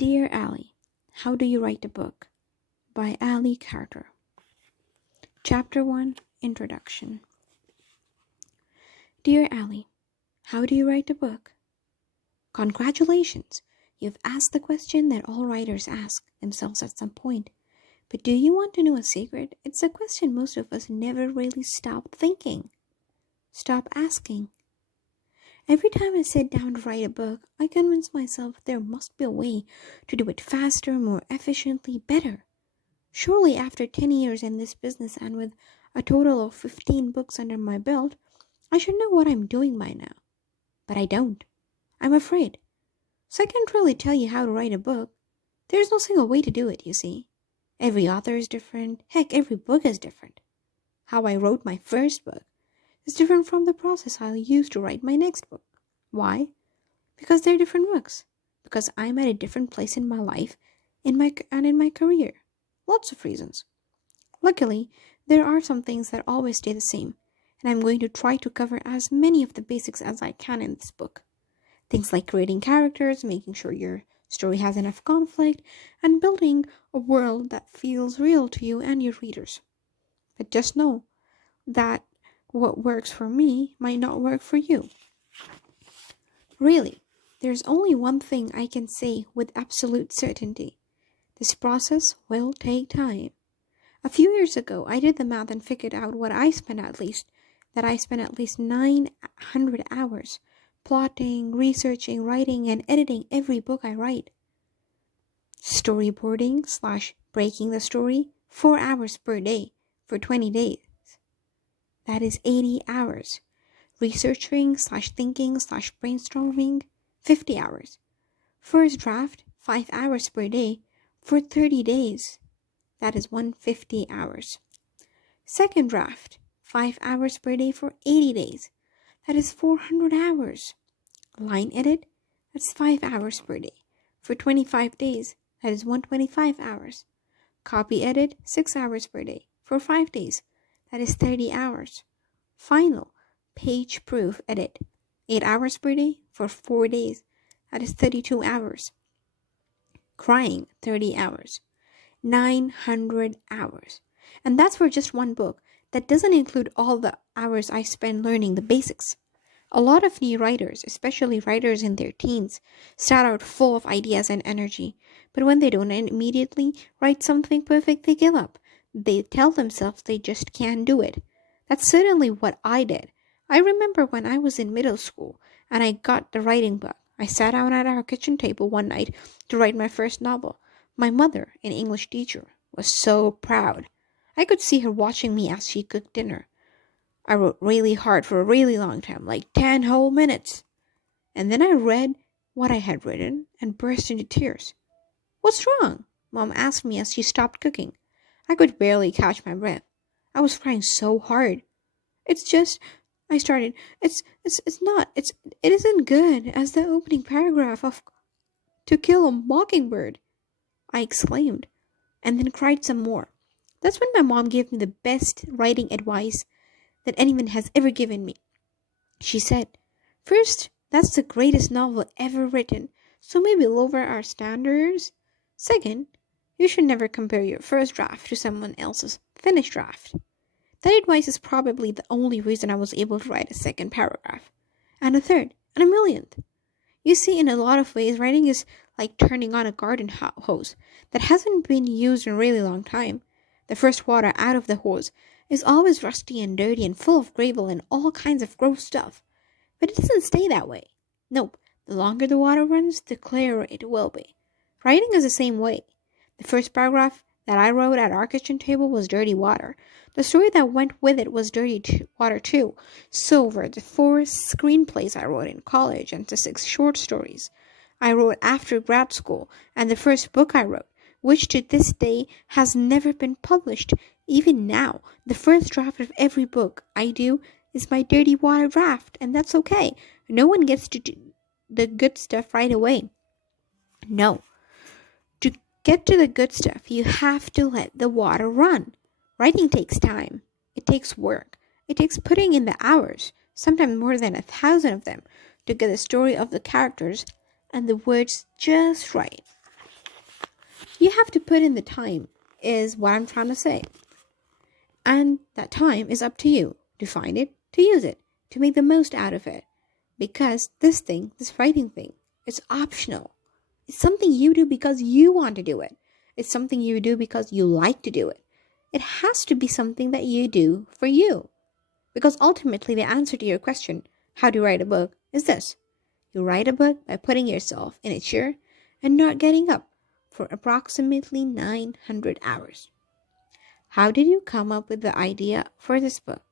Dear Allie, How Do You Write a Book? By Allie Carter. Chapter 1, Introduction. Dear Allie, how do you write a book? Congratulations! You've asked the question that all writers ask themselves at some point. But do you want to know a secret? It's a question most of us never really stop thinking. Stop asking. Every time I sit down to write a book, I convince myself there must be a way to do it faster, more efficiently, better. Surely after 10 years in this business and with a total of 15 books under my belt, I should know what I'm doing by now. But I don't. I'm afraid. So I can't really tell you how to write a book. There's no single way to do it, you see. Every author is different. Heck, every book is different. How I wrote my first book is different from the process I'll use to write my next book. Why? Because they're different books. Because I'm at a different place in my life in my career. Lots of reasons. Luckily, there are some things that always stay the same, and I'm going to try to cover as many of the basics as I can in this book. Things like creating characters, making sure your story has enough conflict, and building a world that feels real to you and your readers. But just know that what works for me might not work for you. Really, there's only one thing I can say with absolute certainty. This process will take time. A few years ago, I did the math and figured out I spent at least 900 hours plotting, researching, writing, and editing every book I write. Storyboarding / breaking the story, 4 hours per day for 20 days. That is 80 hours. Researching / thinking / brainstorming, 50 hours. First draft, 5 hours per day for 30 days. That is 150 hours. Second draft, 5 hours per day for 80 days. That is 400 hours. Line edit, that's 5 hours per day for 25 days. That is 125 hours. Copy edit, 6 hours per day for 5 days. That is 30 hours. Final, page proof edit, 8 hours per day for 4 days. That is 32 hours. Crying, 30 hours. 900 hours. And that's for just one book. That doesn't include all the hours I spend learning the basics. A lot of new writers, especially writers in their teens, start out full of ideas and energy. But when they don't immediately write something perfect, they give up. They tell themselves they just can't do it. That's certainly what I did. I remember when I was in middle school and I got the writing bug. I sat down at our kitchen table one night to write my first novel. My mother, an English teacher, was so proud. I could see her watching me as she cooked dinner. I wrote really hard for a really long time, like 10 whole minutes. And then I read what I had written and burst into tears. "What's wrong?" Mom asked me as she stopped cooking. I could barely catch my breath. I was crying so hard. "It's just," I started, it isn't good as the opening paragraph of To Kill a Mockingbird," I exclaimed, and then cried some more. That's when my mom gave me the best writing advice that anyone has ever given me. She said, "First, that's the greatest novel ever written, so maybe lower our standards. Second, you should never compare your first draft to someone else's finished draft." That advice is probably the only reason I was able to write a second paragraph, and a third, and a millionth. You see, in a lot of ways, writing is like turning on a garden hose that hasn't been used in a really long time. The first water out of the hose is always rusty and dirty and full of gravel and all kinds of gross stuff. But it doesn't stay that way. Nope, the longer the water runs, the clearer it will be. Writing is the same way. The first paragraph that I wrote at our kitchen table was dirty water. The story that went with it was dirty water too. So were the 4 screenplays I wrote in college and the 6 short stories I wrote after grad school, and the first book I wrote, which to this day has never been published. Even now, the first draft of every book I do is my dirty water draft, and that's okay. No one gets to do the good stuff right away. No. To get to the good stuff, you have to let the water run. Writing takes time. It takes work. It takes putting in the hours, sometimes more than 1,000 of them, to get the story of the characters and the words just right. You have to put in the time, is what I'm trying to say. And that time is up to you to find it, to use it, to make the most out of it. Because this writing thing, it's optional. It's something you do because you want to do it. It's something you do because you like to do it. It has to be something that you do for you. Because ultimately the answer to your question, how to write a book, is this. You write a book by putting yourself in a chair and not getting up for approximately 900 hours. How did you come up with the idea for this book?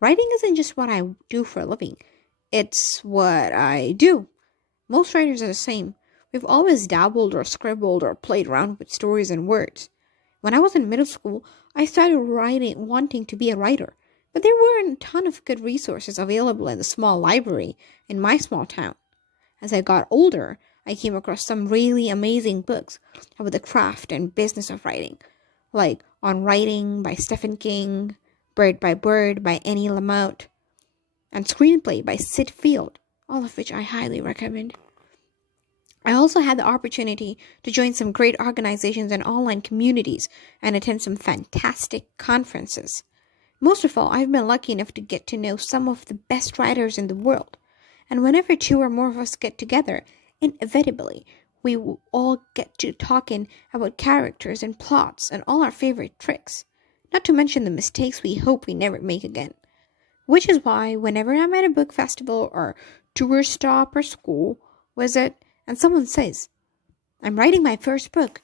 Writing isn't just what I do for a living. It's what I do. Most writers are the same. We've always dabbled or scribbled or played around with stories and words. When I was in middle school, I started wanting to be a writer. But there weren't a ton of good resources available in the small library in my small town. As I got older, I came across some really amazing books about the craft and business of writing, like On Writing by Stephen King, Bird by Bird by Annie Lamott, and Screenplay by Sid Field, all of which I highly recommend. I also had the opportunity to join some great organizations and online communities and attend some fantastic conferences. Most of all, I've been lucky enough to get to know some of the best writers in the world. And whenever two or more of us get together, inevitably, we will all get to talking about characters and plots and all our favorite tricks. Not to mention the mistakes we hope we never make again. Which is why whenever I'm at a book festival or tour stop or school visit and someone says, I'm writing my first book,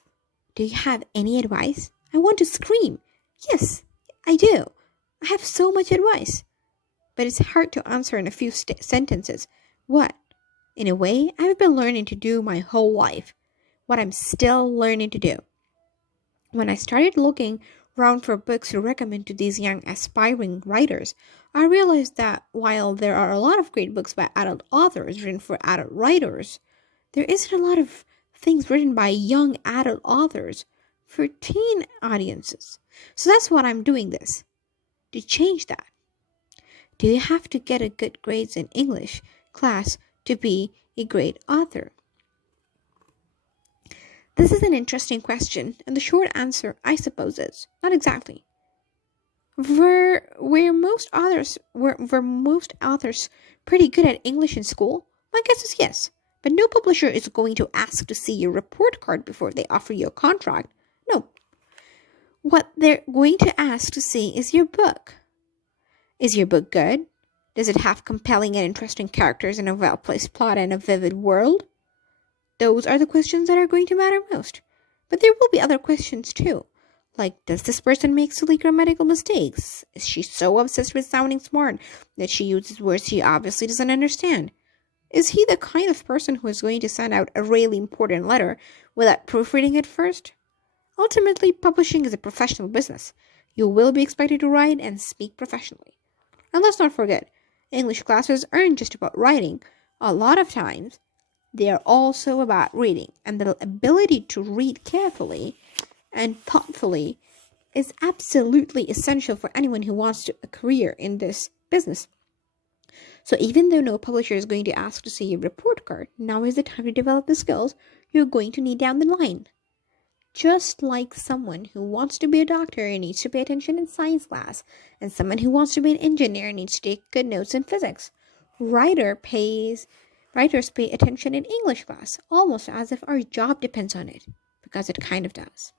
do you have any advice? I want to scream. Yes, I do. I have so much advice. But it's hard to answer in a few sentences. What? In a way, I've been learning to do my whole life. What I'm still learning to do. When I started looking around for books to recommend to these young aspiring writers, I realized that while there are a lot of great books by adult authors written for adult writers, there isn't a lot of things written by young adult authors for teen audiences. So that's what I'm doing this, to change that. Do you have to get a good grades in English class to be a great author? This is an interesting question, and the short answer, I suppose, is not exactly. Were most authors pretty good at English in school? My guess is yes, but no publisher is going to ask to see your report card before they offer you a contract. No. What they're going to ask to see is your book. Is your book good? Does it have compelling and interesting characters and a well-placed plot and a vivid world? Those are the questions that are going to matter most. But there will be other questions too. Like, does this person make silly grammatical mistakes? Is she so obsessed with sounding smart that she uses words she obviously doesn't understand? Is he the kind of person who is going to send out a really important letter without proofreading it first? Ultimately, publishing is a professional business. You will be expected to write and speak professionally. And let's not forget, English classes aren't just about writing. A lot of times, they are also about reading. And the ability to read carefully and thoughtfully is absolutely essential for anyone who wants a career in this business. So even though no publisher is going to ask to see your report card, now is the time to develop the skills you're going to need down the line. Just like someone who wants to be a doctor needs to pay attention in science class, and someone who wants to be an engineer needs to take good notes in physics. Writers pay attention in English class, almost as if our job depends on it, because it kind of does.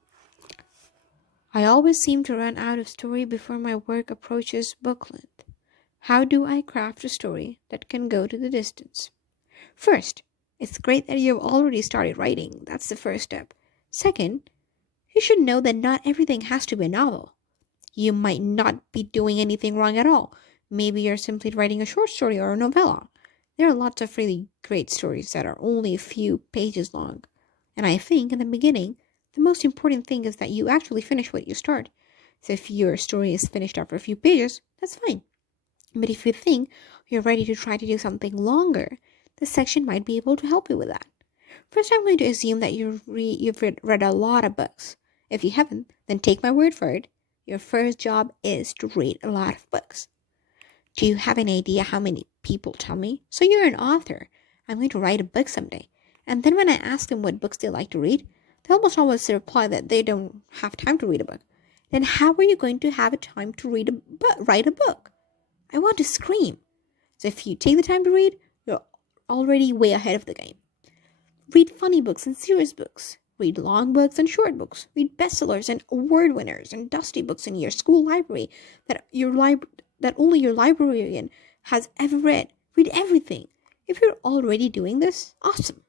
I always seem to run out of story before my work approaches book length. How do I craft a story that can go to the distance? First, it's great that you've already started writing. That's the first step. Second, you should know that not everything has to be a novel. You might not be doing anything wrong at all. Maybe you're simply writing a short story or a novella. There are lots of really great stories that are only a few pages long. And I think in the beginning, the most important thing is that you actually finish what you start. So if your story is finished after a few pages, that's fine. But if you think you're ready to try to do something longer, this section might be able to help you with that. First, I'm going to assume that you've read a lot of books. If you haven't, then take my word for it. Your first job is to read a lot of books. Do you have an idea how many people tell me, so you're an author, I'm going to write a book someday? And then when I ask them what books they like to read, They almost always reply that they don't have time to read a book. Then how are you going to have a time to write a book? I want to scream. So if you take the time to read, you're already way ahead of the game. Read funny books and serious books. Read long books and short books. Read bestsellers and award winners and dusty books in your school library that only your librarian has ever read. Read everything. If you're already doing this, awesome.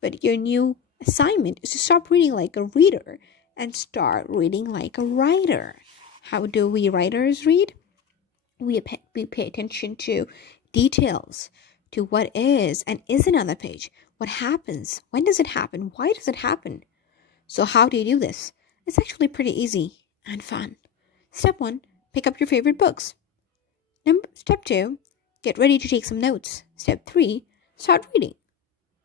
But your new assignment is to stop reading like a reader and start reading like a writer. How do we writers read? We pay attention to details, to what is and isn't on the page, what happens, when does it happen, why does it happen. So how do you do this? It's actually pretty easy and fun. Step 1, pick up your favorite books. Step 2, get ready to take some notes. Step 3, start reading.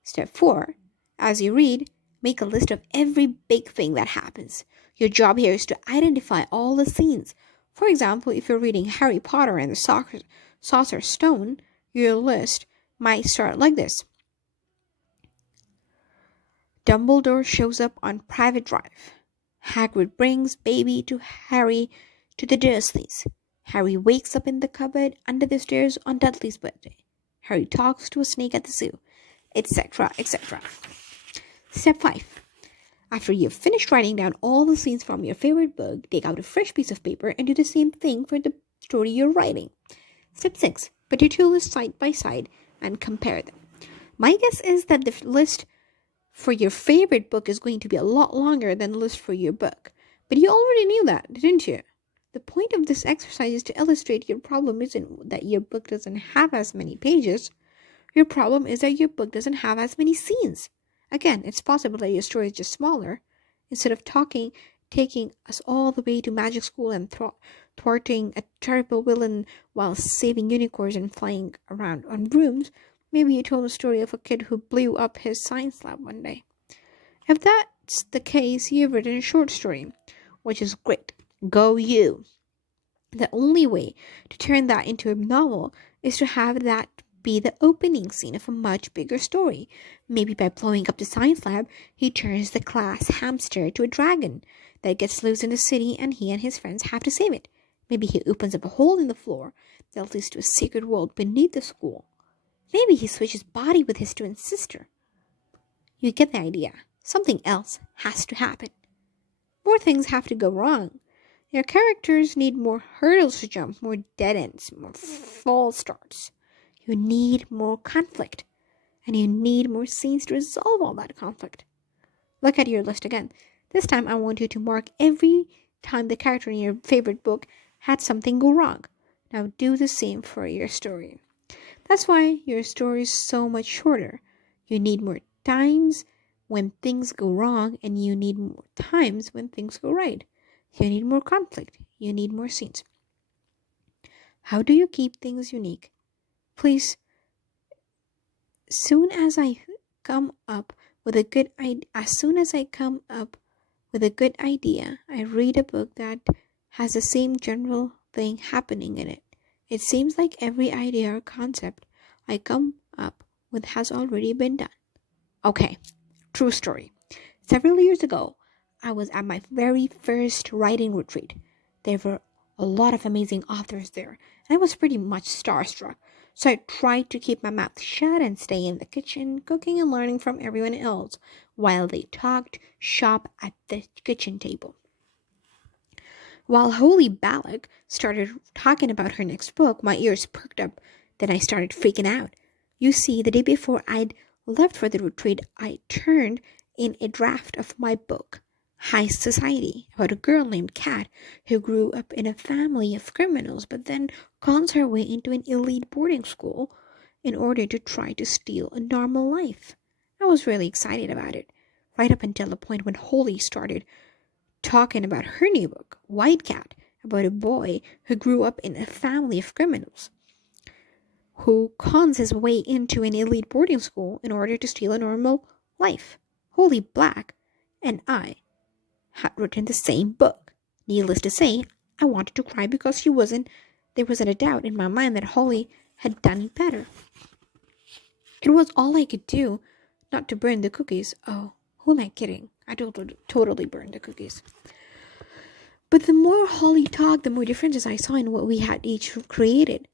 Step 4, as you read, make a list of every big thing that happens. Your job here is to identify all the scenes. For example, if you're reading Harry Potter and the Sorcerer's Stone, your list might start like this. Dumbledore shows up on private drive. Hagrid brings baby to Harry to the Dursleys. Harry wakes up in the cupboard under the stairs on Dudley's birthday. Harry talks to a snake at the zoo, etc., etc. Step 5. After you've finished writing down all the scenes from your favorite book, take out a fresh piece of paper and do the same thing for the story you're writing. Step 6. Put your two lists side by side and compare them. My guess is that the list for your favorite book is going to be a lot longer than the list for your book. But you already knew that, didn't you? The point of this exercise is to illustrate your problem isn't that your book doesn't have as many pages. Your problem is that your book doesn't have as many scenes. Again, it's possible that your story is just smaller. Instead of taking us all the way to magic school and thwarting a terrible villain while saving unicorns and flying around on brooms, maybe you told a story of a kid who blew up his science lab one day. If that's the case, you've written a short story, which is great. Go you. The only way to turn that into a novel is to have that be the opening scene of a much bigger story. Maybe by blowing up the science lab, he turns the class hamster to a dragon that gets loose in the city and he and his friends have to save it. Maybe he opens up a hole in the floor that leads to a secret world beneath the school. Maybe he switches body with his twin sister. You get the idea. Something else has to happen. More things have to go wrong. Your characters need more hurdles to jump, more dead ends, more false starts. You need more conflict, and you need more scenes to resolve all that conflict. Look at your list again. This time I want you to mark every time the character in your favorite book had something go wrong. Now do the same for your story. That's why your story is so much shorter. You need more times when things go wrong, and you need more times when things go right. You need more conflict. You need more scenes. How do you keep things unique? Please, soon as I come up with a good idea, I read a book that has the same general thing happening in it. It seems like every idea or concept I come up with has already been done. Okay, true story. Several years ago, I was at my very first writing retreat. There were a lot of amazing authors there, and I was pretty much starstruck. So I tried to keep my mouth shut and stay in the kitchen, cooking and learning from everyone else while they talked shop at the kitchen table. While Holy Balak started talking about her next book, my ears perked up. Then I started freaking out. You see, the day before I'd left for the retreat, I turned in a draft of my book, High Society, about a girl named Kat who grew up in a family of criminals but then cons her way into an elite boarding school in order to try to steal a normal life. I was really excited about it, right up until the point when Holly started talking about her new book, White Cat, about a boy who grew up in a family of criminals who cons his way into an elite boarding school in order to steal a normal life. Holy Black and I had written the same book. Needless to say, I wanted to cry because there wasn't a doubt in my mind that Holly had done it better. It was all I could do not to burn the cookies. Oh, who am I kidding? I totally burned the cookies. But the more Holly talked, the more differences I saw in what we had each created.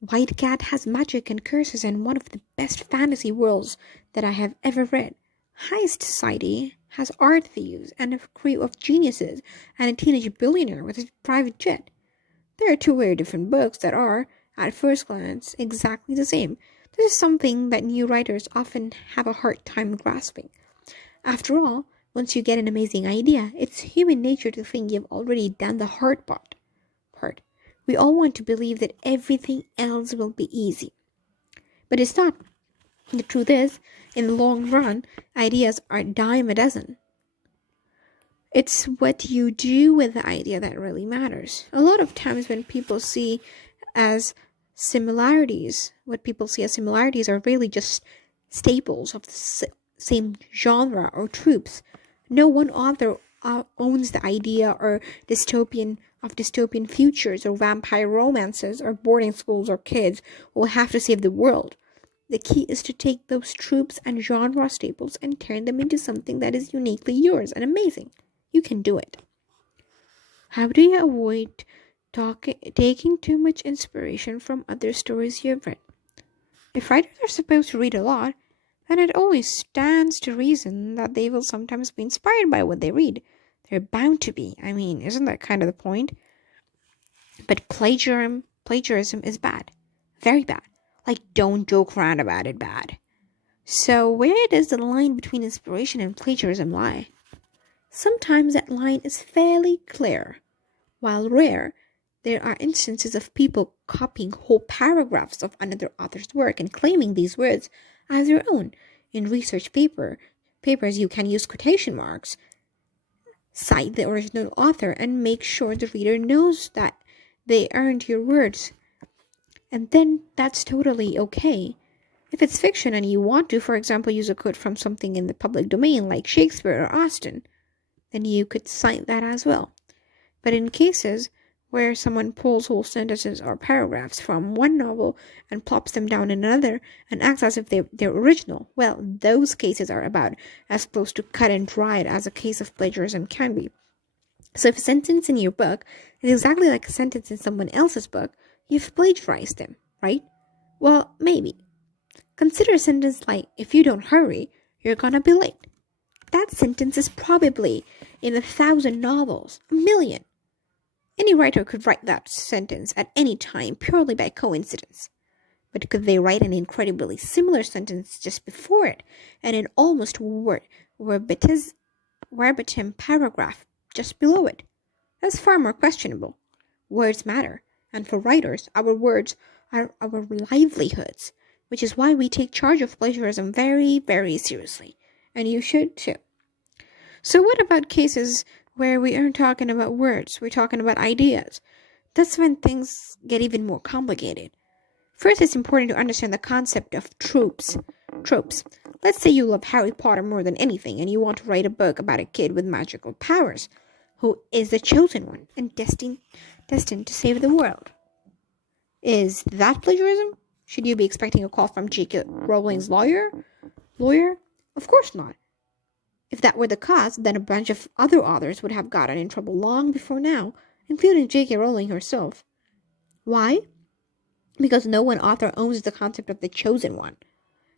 White Cat has magic and curses and one of the best fantasy worlds that I have ever read. Heist Society has art thieves and a crew of geniuses and a teenage billionaire with a private jet. There are two very different books that are, at first glance, exactly the same. This is something that new writers often have a hard time grasping. After all, once you get an amazing idea, it's human nature to think you've already done the hard part. We all want to believe that everything else will be easy. But it's not. The truth is, in the long run, ideas are a dime a dozen. It's what you do with the idea that really matters. A lot of times when people see as similarities, what people see as similarities are really just staples of the same genre or tropes. No one author owns the idea or dystopian futures or vampire romances or boarding schools or kids who will have to save the world. The key is to take those tropes and genre staples and turn them into something that is uniquely yours and amazing. You can do it. How do you avoid taking too much inspiration from other stories you've read? If writers are supposed to read a lot, then it always stands to reason that they will sometimes be inspired by what they read. They're bound to be. I mean, isn't that kind of the point? But plagiarism is bad. Very bad. Like, don't joke around about it bad. So where does the line between inspiration and plagiarism lie? Sometimes that line is fairly clear. While rare, there are instances of people copying whole paragraphs of another author's work and claiming these words as their own. In research papers, you can use quotation marks, cite the original author, and make sure the reader knows that they earned your words. And then that's totally okay. If it's fiction and you want to, for example, use a quote from something in the public domain like Shakespeare or Austen, then you could cite that as well. But in cases where someone pulls whole sentences or paragraphs from one novel and plops them down in another and acts as if they're original, well, those cases are about as close to cut and dried as a case of plagiarism can be. So if a sentence in your book is exactly like a sentence in someone else's book, you've plagiarized them, right? Well, maybe. Consider a sentence like, if you don't hurry, you're gonna be late. That sentence is probably in 1,000 novels, 1,000,000. Any writer could write that sentence at any time purely by coincidence. But could they write an incredibly similar sentence just before it and an almost verbatim paragraph just below it? That's far more questionable. Words matter, and for writers, our words are our livelihoods, which is why we take charge of plagiarism very, very seriously. And you should too. So what about cases where we aren't talking about words, we're talking about ideas? That's when things get even more complicated. First, it's important to understand the concept of tropes. Let's say you love Harry Potter more than anything and you want to write a book about a kid with magical powers who is the chosen one and destined to save the world. Is that plagiarism? Should you be expecting a call from J.K. Rowling's lawyer? Of course not. If that were the case, then a bunch of other authors would have gotten in trouble long before now, including J.K. Rowling herself. Why? Because no one author owns the concept of the chosen one.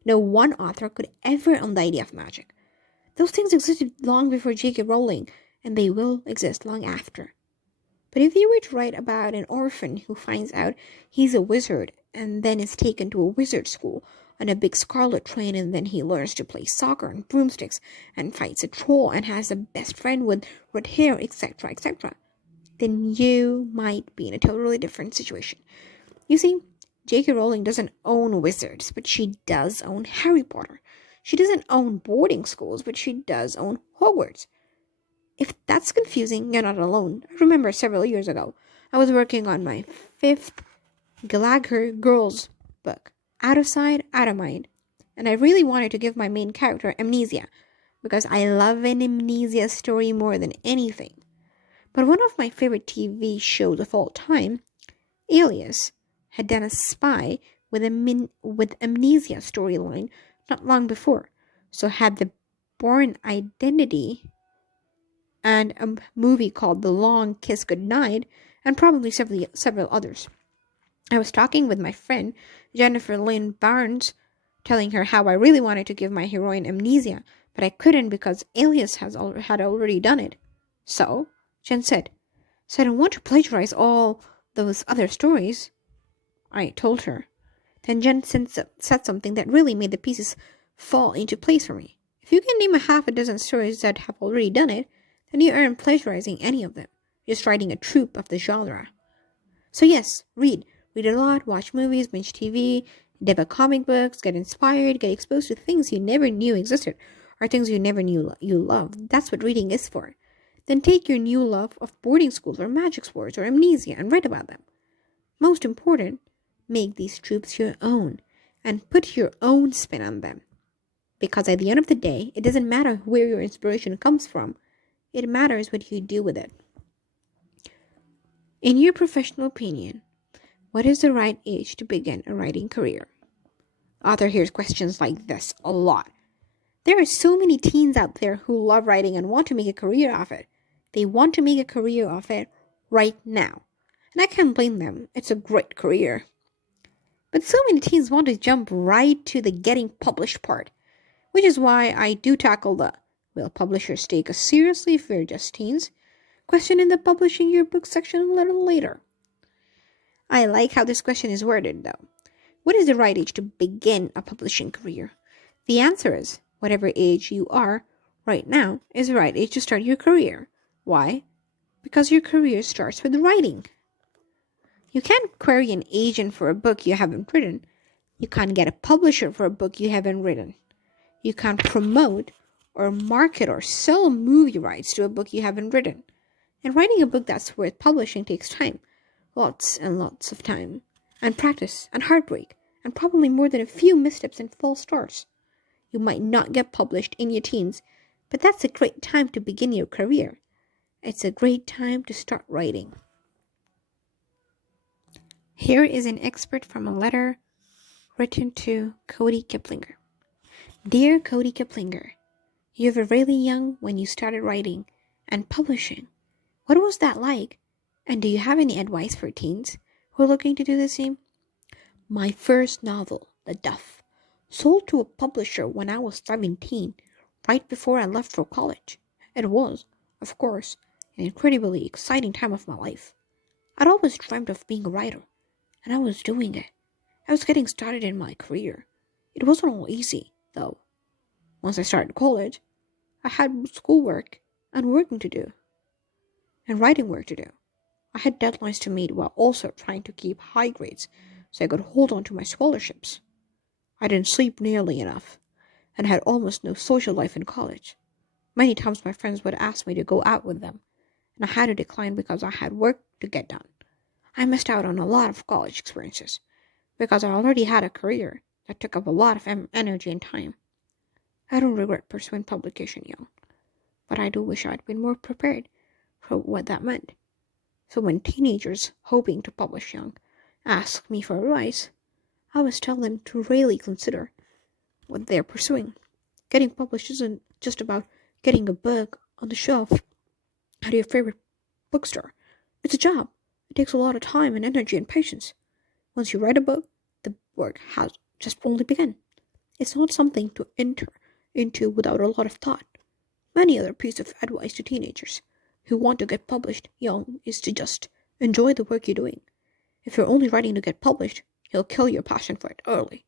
No one author could ever own the idea of magic. Those things existed long before J.K. Rowling, and they will exist long after. But if you were to write about an orphan who finds out he's a wizard and then is taken to a wizard school on a big scarlet train, and then he learns to play soccer and broomsticks and fights a troll and has a best friend with red hair, etc., then you might be in a totally different situation. You see, J.K. Rowling doesn't own wizards, but she does own Harry Potter. She doesn't own boarding schools, but she does own Hogwarts. If that's confusing, you're not alone. I remember several years ago, I was working on my 5th Gallagher Girls book, Out of Sight, Out of Mind, and I really wanted to give my main character amnesia, because I love an amnesia story more than anything. But one of my favorite TV shows of all time, Alias, had done a spy with amnesia storyline not long before, so had the Born Identity and a movie called The Long Kiss Goodnight, and probably several others. I was talking with my friend Jennifer Lynn Barnes, telling her how I really wanted to give my heroine amnesia, but I couldn't because Alias had already done it. So, Jen said, "So I don't want to plagiarize all those other stories," I told her. Then Jen said something that really made the pieces fall into place for me. If you can name a half a dozen stories that have already done it, then you aren't plagiarizing any of them, just writing a troupe of the genre. So yes, read. Read a lot, watch movies, binge TV, develop comic books, get inspired, get exposed to things you never knew existed, or things you never knew you loved. That's what reading is for. Then take your new love of boarding schools or magic sports or amnesia and write about them. Most important, make these tropes your own and put your own spin on them. Because at the end of the day, it doesn't matter where your inspiration comes from. It matters what you do with it. In your professional opinion, what is the right age to begin a writing career? Author hears questions like this a lot. There are so many teens out there who love writing and want to make a career of it. They want to make a career of it right now. And I can't blame them. It's a great career. But so many teens want to jump right to the getting published part, which is why I do tackle the "will publishers take us seriously if we're just teens?" question in the publishing your book section a little later. I like how this question is worded, though. What is the right age to begin a publishing career? The answer is, whatever age you are right now is the right age to start your career. Why? Because your career starts with writing. You can't query an agent for a book you haven't written. You can't get a publisher for a book you haven't written. You can't promote or market or sell movie rights to a book you haven't written. And writing a book that's worth publishing takes time. Lots and lots of time. And practice and heartbreak. And probably more than a few missteps and false starts. You might not get published in your teens, but that's a great time to begin your career. It's a great time to start writing. Here is an excerpt from a letter written to Cody Kiplinger. Dear Cody Kiplinger, you were really young when you started writing and publishing. What was that like? And do you have any advice for teens who are looking to do the same? My first novel, The Duff, sold to a publisher when I was 17, right before I left for college. It was, of course, an incredibly exciting time of my life. I'd always dreamt of being a writer, and I was doing it. I was getting started in my career. It wasn't all easy, though. Once I started college, I had schoolwork and working to do, and writing work to do. I had deadlines to meet while also trying to keep high grades so I could hold on to my scholarships. I didn't sleep nearly enough, and had almost no social life in college. Many times my friends would ask me to go out with them, and I had to decline because I had work to get done. I missed out on a lot of college experiences, because I already had a career that took up a lot of energy and time. I don't regret pursuing publication young, but I do wish I'd been more prepared for what that meant. So when teenagers hoping to publish young ask me for advice, I always tell them to really consider what they're pursuing. Getting published isn't just about getting a book on the shelf at your favorite bookstore. It's a job. It takes a lot of time and energy and patience. Once you write a book, the work has just only begun. It's not something to enter into without a lot of thought. Many other piece of advice to teenagers who want to get published young is to just enjoy the work you're doing. If you're only writing to get published, you'll kill your passion for it early.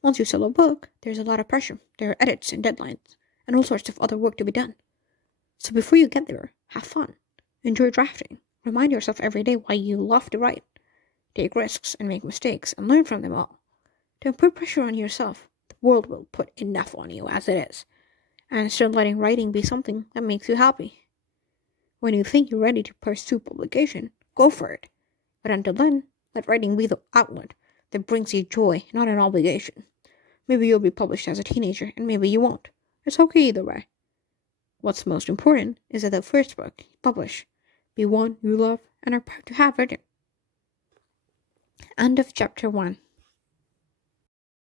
Once you sell a book, there's a lot of pressure. There are edits and deadlines, and all sorts of other work to be done. So before you get there, have fun. Enjoy drafting. Remind yourself every day why you love to write. Take risks and make mistakes and learn from them all. Don't put pressure on yourself. The world will put enough on you as it is. And start letting writing be something that makes you happy. When you think you're ready to pursue publication, go for it. But until then, let writing be the outlet that brings you joy, not an obligation. Maybe you'll be published as a teenager, and maybe you won't. It's okay either way. What's most important is that the first book you publish be one you love and are proud to have written. End of chapter 1.